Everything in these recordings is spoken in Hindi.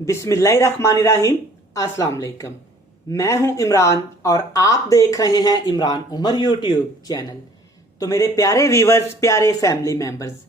बिस्मिल्लाहिर्रहमानिर्रहीम। अस्सलाम वालेकुम। मैं हूं इमरान और आप देख रहे हैं इमरान उमर यूट्यूब चैनल। तो मेरे प्यारे व्यूवर्स, प्यारे फैमिली मेंबर्स,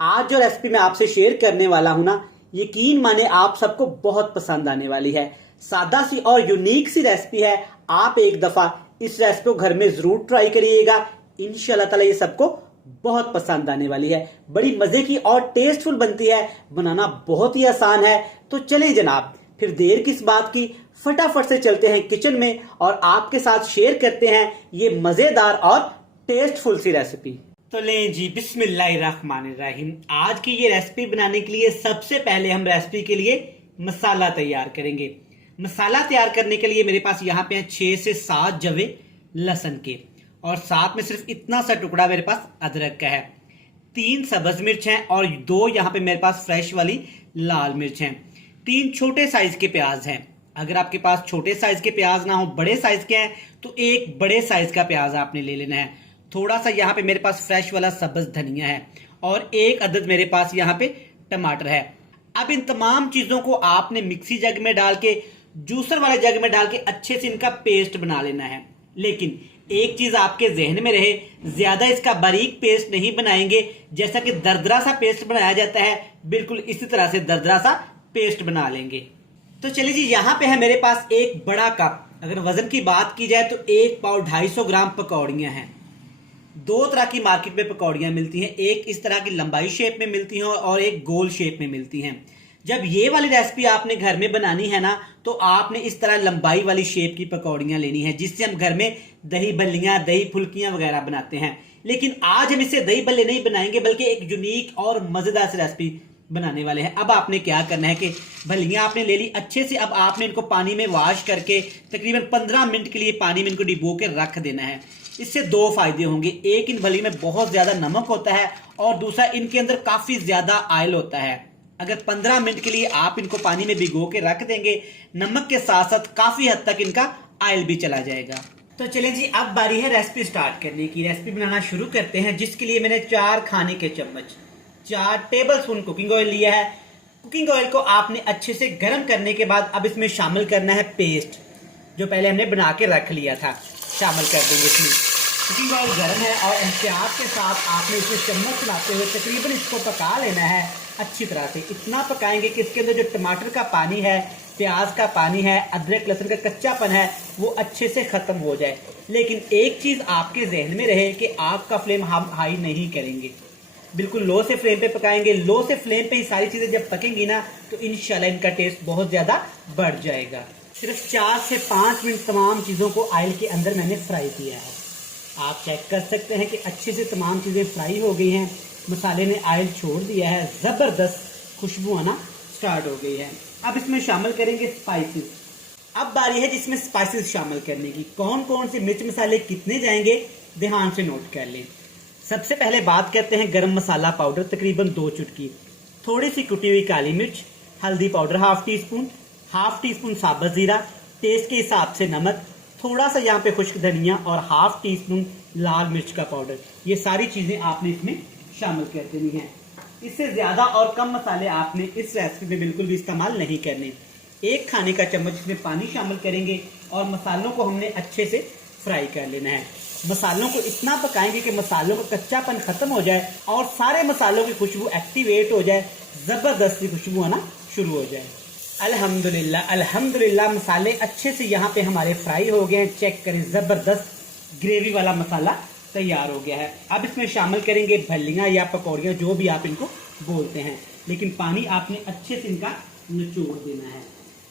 आज जो रेसिपी मैं आपसे शेयर करने वाला हूं ना, यकीन माने आप सबको बहुत पसंद आने वाली है। सादा सी और यूनिक सी रेसिपी है। आप एक दफा इस रेसिपी को घर में जरूर ट्राई करिएगा। इंशाल्लाह ताला ये सबको बहुत पसंद आने वाली है। बड़ी मजे की और टेस्टफुल बनती है, बनाना बहुत ही आसान है। तो चलें जनाब, फिर देर किस बात की, फटाफट से चलते हैं किचन में और आपके साथ शेयर करते हैं ये मजेदार और टेस्टफुल सी रेसिपी। तो लें जी, बिस्मिल्लाहिर्रहमानिर्रहीम। आज की ये रेसिपी बनाने के लिए सबसे पहले हम रेसिपी के लिए मसाला तैयार करेंगे। मसाला तैयार करने के लिए मेरे पास यहाँ पे हैं 6 से 7 जवे लहसुन के, और साथ में सिर्फ इतना सा टुकड़ा मेरे पास अदरक का है। 3 सब्ज मिर्च हैं और 2 यहाँ पे मेरे पास फ्रेश वाली लाल मिर्च हैं। 3 छोटे साइज के प्याज हैं। अगर आपके पास छोटे साइज के प्याज ना हो, बड़े साइज के हैं, तो एक बड़े साइज का प्याज आपने ले लेना है। थोड़ा सा यहाँ पे मेरे पास फ्रेश वाला सब्ज धनिया है और एक अदद मेरे पास यहाँ पे टमाटर है। अब इन तमाम चीजों को आपने मिक्सी जग में डाल के, जूसर वाले जग में डाल के अच्छे से इनका पेस्ट बना लेना है। लेकिन एक चीज आपके जहन में रहे, ज्यादा इसका बारीक पेस्ट नहीं बनाएंगे। जैसा कि दरदरा सा पेस्ट बनाया जाता है, बिल्कुल इसी तरह से दरदरा सा पेस्ट बना लेंगे। तो चलिए जी, यहाँ पे है मेरे पास एक बड़ा कप। अगर वजन की बात की जाए तो 1 पाव 250 ग्राम पकौड़ियां हैं। 2 तरह की मार्केट में पकौड़ियां मिलती हैं, एक इस तरह की लंबाई शेप में मिलती हैं और एक गोल शेप में मिलती हैं। जब ये वाली रेसिपी आपने घर में बनानी है ना, तो आपने इस तरह लंबाई वाली शेप की पकौड़ियां लेनी है, जिससे हम घर में दही बल्लियां, दही फुल्कियां वगैरह बनाते हैं। लेकिन आज हम इसे दही बल्ले नहीं बनाएंगे, बल्कि एक यूनिक और मजेदार सी रेसिपी बनाने वाले हैं। अब आपने क्या करना है कि बल्लियां आपने ले ली अच्छे से। अब आपने इनको पानी में वॉश करके तकरीबन 15 मिनट के लिए पानी में इनको डिबो के रख देना है। इससे 2 फायदे होंगे। एक, इन बल्ली में बहुत ज्यादा नमक होता है, और दूसरा, इनके अंदर काफी ज्यादा ऑयल होता है। अगर 15 मिनट के लिए आप इनको पानी में भिगो के रख देंगे, नमक के साथ साथ काफी हद तक इनका ऑयल भी चला जाएगा। तो चलें जी, अब बारी है रेसिपी स्टार्ट करने की। रेसिपी बनाना शुरू करते हैं, जिसके लिए मैंने 4 खाने के चम्मच 4 टेबल स्पून कुकिंग ऑयल लिया है। कुकिंग ऑयल को आपने अच्छे से गर्म करने के बाद अब इसमें शामिल करना है पेस्ट, जो पहले हमने बना के रख लिया था, शामिल कर देंगे इसमें। कुकिंग ऑयल गर्म है और एहतियात के साथ आपने इसमें चम्मच चलाते हुए तकरीबन इसको पका लेना है अच्छी तरह से। इतना पकाएंगे कि इसके अंदर जो टमाटर का पानी है, प्याज का पानी है, अदरक लहसुन का कच्चापन है, वो अच्छे से खत्म हो जाए। लेकिन एक चीज आपके जहन में रहे कि आग का फ्लेम हम हाई नहीं करेंगे, बिल्कुल लो से फ्लेम पे पकाएंगे। लो से फ्लेम पे ही सारी चीजें जब पकेंगी ना, तो इंशाल्लाह इनका टेस्ट बहुत ज्यादा बढ़ जाएगा। सिर्फ 4 से 5 मिनट तमाम चीजों को ऑयल के अंदर मैंने फ्राई किया है। आप चेक कर सकते हैं कि अच्छे से तमाम चीजें फ्राई हो गई हैं। मसाले ने ऑयल छोड़ दिया है, जबरदस्त खुशबू आना स्टार्ट हो गई है। अब इसमें शामिल करेंगे स्पाइसेस। अब बारी है जिसमें स्पाइसेस शामिल करने की। कौन कौन से मिर्च मसाले कितने जाएंगे, ध्यान से नोट कर लें। सबसे पहले बात करते हैं गरम मसाला पाउडर, तकरीबन 2 चुटकी, थोड़ी सी कुटी हुई काली मिर्च, हल्दी पाउडर हाफ टी स्पून साबुत जीरा, टेस्ट के हिसाब से नमक, थोड़ा सा यहाँ पे खुश्क धनिया और हाफ टी स्पून लाल मिर्च का पाउडर। ये सारी चीजें आपने इसमें शामिल कर देनी है। इससे ज्यादा और कम मसाले आपने इस रेसिपी में बिल्कुल भी इस्तेमाल नहीं करने। 1 खाने का चम्मच इसमें पानी शामिल करेंगे और मसालों को हमने अच्छे से फ्राई कर लेना है। मसालों को इतना पकाएंगे कि मसालों का कच्चापन खत्म हो जाए और सारे मसालों की खुशबू एक्टिवेट हो जाए, जबरदस्त खुशबू आना शुरू हो जाए। अल्हम्दुलिल्लाह अल्हम्दुलिल्लाह, मसाले अच्छे से यहाँ पे हमारे फ्राई हो गए हैं। चेक करें, जबरदस्त ग्रेवी वाला मसाला तैयार हो गया है। अब इसमें शामिल करेंगे भल्लियां या पकौड़ियां, जो भी आप इनको बोलते हैं, लेकिन पानी आपने अच्छे से इनका निचोड़ देना है।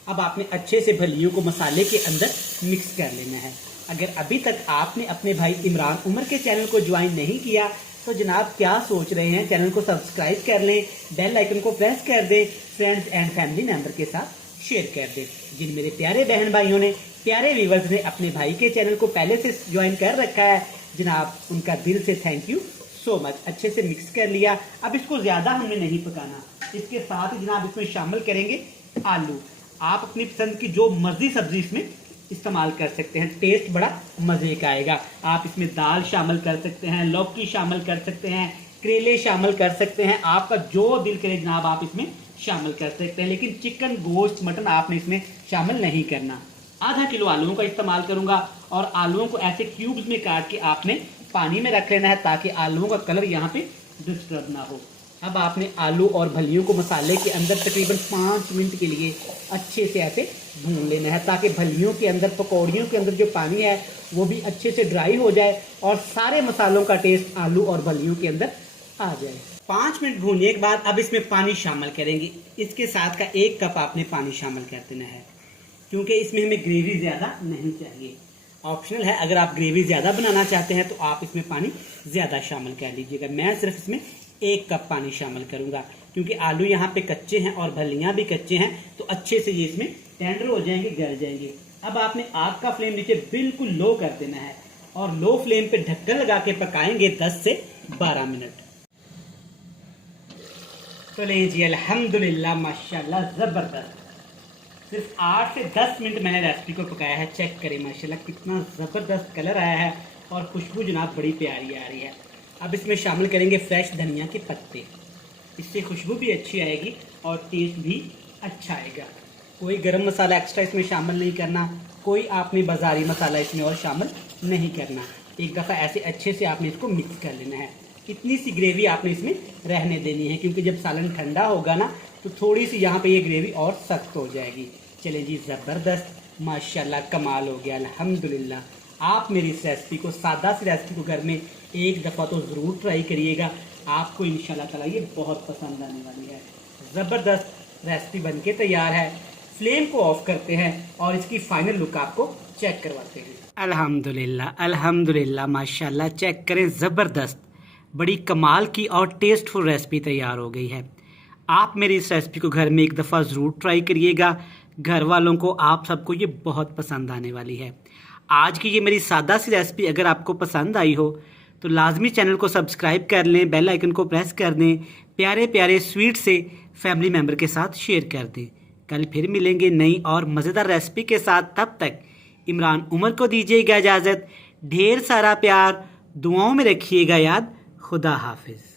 अब आपने अच्छे से भल्लियों को मसाले के अंदर मिक्स कर लेना है। अगर अभी तक आपने अपने भाई इमरान उमर के चैनल को ज्वाइन नहीं किया, तो जनाब क्या सोच रहे हैं, चैनल को सब्सक्राइब कर लें, बेल आइकन को प्रेस कर दें, फ्रेंड्स एंड फैमिली मेंबर के साथ शेयर कर दें। जिन मेरे प्यारे बहन भाइयों ने, प्यारे व्यूवर्स ने अपने भाई के चैनल को पहले से ज्वाइन कर रखा है, जनाब उनका दिल से थैंक यू सो मच। अच्छे से मिक्स कर लिया। अब इसको ज्यादा हमने नहीं पकाना। इसके साथ ही जनाब इसमें शामिल करेंगे आलू। आप अपनी पसंद की जो मर्जी सब्जी इसमें इस्तेमाल कर सकते हैं, टेस्ट बड़ा मजे का आएगा। आप इसमें दाल शामिल कर सकते हैं, लौकी शामिल कर सकते हैं, करेले शामिल कर सकते हैं, आपका जो दिल करे जनाब आप इसमें शामिल कर सकते हैं, लेकिन चिकन, गोश्त, मटन आपने इसमें शामिल नहीं करना। आधा किलो आलूओं का इस्तेमाल करूंगा और आलूओं को ऐसे क्यूब्स में काट के आपने पानी में रख लेना है ताकि आलूओं का कलर यहाँ पे डिस्टर्ब ना हो। अब आपने आलू और फलियों को मसाले के अंदर तकरीबन 5 मिनट के लिए अच्छे से ऐसे भून लेना है ताकि फलियों के अंदर, पकौड़ियों के अंदर जो पानी है वो भी अच्छे से ड्राई हो जाए और सारे मसालों का टेस्ट आलू और फलियों के अंदर आ जाए। 5 मिनट भूनने के बाद अब इसमें पानी शामिल करेंगे। इसके साथ का 1 कप आपने पानी शामिल कर देना है, क्योंकि इसमें हमें ग्रेवी ज़्यादा नहीं चाहिए। ऑप्शनल है, अगर आप ग्रेवी ज़्यादा बनाना चाहते हैं तो आप इसमें पानी ज़्यादा शामिल कर लीजिएगा। मैं सिर्फ इसमें 1 कप पानी शामिल करूंगा, क्योंकि आलू यहाँ पे कच्चे हैं और फलियाँ भी कच्चे हैं, तो अच्छे से ये इसमें टेंडर हो जाएंगे, गल जाएंगे। अब आपने आग का फ्लेम नीचे बिल्कुल लो कर देना है और लो फ्लेम पे ढक्कन लगा के पकाएंगे 10 से 12 मिनट। तो लीजिए जी, अल्हम्दुलिल्लाह, माशाल्लाह, ज़बरदस्त। सिर्फ 8 से 10 मिनट मैंने रेसिपी को पकाया है। चेक करें माशाल्लाह कितना ज़बरदस्त कलर आया है और खुशबू जनाब बड़ी प्यारी आ रही है। अब इसमें शामिल करेंगे फ्रेश धनिया के पत्ते, इससे खुशबू भी अच्छी आएगी और टेस्ट भी अच्छा आएगा। कोई गरम मसाला एक्स्ट्रा इसमें शामिल नहीं करना, कोई आपने बाज़ारी मसाला इसमें और शामिल नहीं करना। एक दफ़ा ऐसे अच्छे से आपने इसको मिक्स कर लेना है। इतनी सी ग्रेवी आपने इसमें रहने देनी है, क्योंकि जब सालन ठंडा होगा ना तो थोड़ी सी यहाँ पे ये ग्रेवी और सख्त हो जाएगी। चले जी, ज़बरदस्त, माशाल्लाह, कमाल हो गया, अल्हम्दुलिल्लाह। आप मेरी इस रेसिपी को, सादा सी रेसिपी को घर में एक दफ़ा तो ज़रूर ट्राई करिएगा। आपको इंशाल्लाह ताला ये बहुत पसंद आने वाली है। ज़बरदस्त रेसिपी बनके तैयार है। फ्लेम को ऑफ करते हैं और इसकी फाइनल लुक आपको चेक करवाते हैं। अल्हम्दुलिल्लाह, अल्हम्दुलिल्लाह, माशाल्लाह, चेक करें, ज़बरदस्त, बड़ी कमाल की और टेस्टफुल रेसिपी तैयार हो गई है। आप मेरी इस रेसिपी को घर में एक दफ़ा ज़रूर ट्राई करिएगा। घर वालों को, आप सबको ये बहुत पसंद आने वाली है। आज की ये मेरी सादा सी रेसिपी अगर आपको पसंद आई हो तो लाजमी चैनल को सब्सक्राइब कर लें, बेल आइकन को प्रेस कर दें, प्यारे प्यारे स्वीट से फैमिली मेम्बर के साथ शेयर कर दें। कल फिर मिलेंगे नई और मज़ेदार रेसिपी के साथ। तब तक इमरान उमर को दीजिएगा इजाज़त। ढेर सारा प्यार, दुआओं में रखिएगा याद। खुदा हाफिज़।